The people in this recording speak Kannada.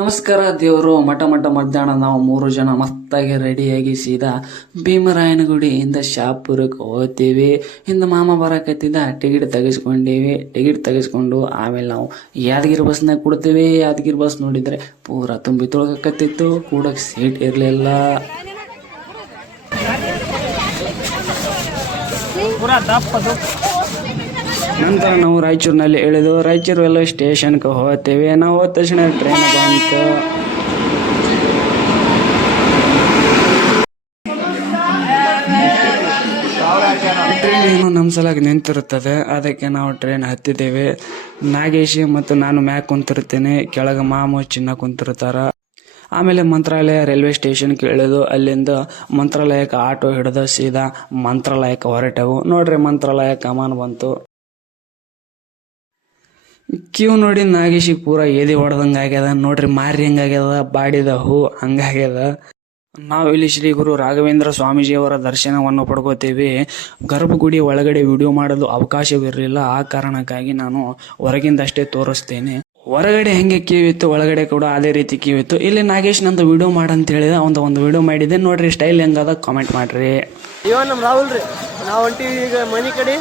ನಮಸ್ಕಾರ ದೇವರು. ಮಠ ಮಧ್ಯಾಹ್ನ ನಾವು 3 ಜನ ಮಸ್ತಾಗಿ ರೆಡಿಯಾಗಿ ಸೀದಾ ಭೀಮರಾಯನಗುಡಿಯಿಂದ ಶಾಪುರಕ್ಕೆ ಹೋಗ್ತೀವಿ. ಇಂದ ಮಾಮ ಬರಕತ್ತಿದ್ದ, ಟಿಕೆಟ್ ತೆಗೆಸ್ಕೊಂಡು ಆಮೇಲೆ ನಾವು ಯಾದಗಿರಿ ಬಸ್ನಾಗ ಕೊಡ್ತೀವಿ. ಯಾದಗಿರಿ ಬಸ್ ನೋಡಿದ್ರೆ ಪೂರಾ ತುಂಬಿ ತೊಳಕತ್ತಿತ್ತು, ಕೂಡಕ್ಕೆ ಸೀಟ್ ಇರಲಿಲ್ಲ. ನಂತರ ನಾವು ರಾಯಚೂರಿನಲ್ಲಿ ಇಳಿದು ರಾಯಚೂರು ರೈಲ್ವೆ ಸ್ಟೇಷನ್ಗೆ ಹೋಗ್ತೇವೆ. ನಾವು ಹೋದ ತಕ್ಷಣ ಟ್ರೈನ್ ಬಂತು. ಟ್ರೈನ್ ಏನು ನಮ್ಮ ಸಲಾಗಿ ನಿಂತಿರುತ್ತದೆ, ಅದಕ್ಕೆ ನಾವು ಟ್ರೈನ್ ಹತ್ತಿದ್ದೇವೆ. ನಾಗೇಶ್ ಮತ್ತು ನಾನು ಮ್ಯಾಕ್ ಕುಂತಿರ್ತೇನೆ, ಕೆಳಗೆ ಮಾಮು ಚಿನ್ನ ಕುಂತಿರ್ತಾರ. ಆಮೇಲೆ ಮಂತ್ರಾಲಯ ರೈಲ್ವೆ ಸ್ಟೇಷನ್ಗೆ ಇಳಿದು ಅಲ್ಲಿಂದ ಮಂತ್ರಾಲಯಕ್ಕೆ ಆಟೋ ಹಿಡಿದು ಸೀದಾ ಮಂತ್ರಾಲಯಕ್ಕೆ ಹೊರಟೆವು. ನೋಡ್ರಿ, ಮಂತ್ರಾಲಯ ಕಮಾನ್ ಬಂತು. ಕ್ಯೂ ನೋಡಿ ನಾಗೇಶಿಗೆ ಪೂರ ಎದೆ ಹೊಡೆದಂಗೆ ಆಗ್ಯದ. ನೋಡ್ರಿ, ಮಾರಿ ಹೆಂಗಾಗ್ಯದ, ಬಾಡಿದ ಹೂ ಹಂಗಾಗ್ಯದ. ನಾವು ಇಲ್ಲಿ ಶ್ರೀ ಗುರು ರಾಘವೇಂದ್ರ ಸ್ವಾಮೀಜಿಯವರ ದರ್ಶನವನ್ನು ಪಡ್ಕೋತೀವಿ. ಗರ್ಭಗುಡಿ ಒಳಗಡೆ ವಿಡಿಯೋ ಮಾಡಲು ಅವಕಾಶವಿರಲಿಲ್ಲ, ಆ ಕಾರಣಕ್ಕಾಗಿ ನಾನು ಹೊರಗಿಂದಷ್ಟೇ ತೋರಿಸ್ತೇನೆ. ಹೊರಗಡೆ ಹೆಂಗೆ ಕ್ಯೂ ಇತ್ತು, ಒಳಗಡೆ ಕೂಡ ಅದೇ ರೀತಿ ಕ್ಯೂ ಇತ್ತು. ಇಲ್ಲಿ ನಾಗೇಶ್ ನಂದು ವಿಡಿಯೋ ಮಾಡಂತ ಹೇಳಿದ, ಒಂದು ವಿಡಿಯೋ ಮಾಡಿದ್ದೆ. ನೋಡ್ರಿ ಸ್ಟೈಲ್ ಹೆಂಗದ ಕಾಮೆಂಟ್ ಮಾಡ್ರಿ. ಇವ ನಮ್ಮ ರಾಹುಲ್ ರೀ, ನಾವು ಹೊಂಟಿವಿ ಈಗ ಮನೆ ಕಡೆ.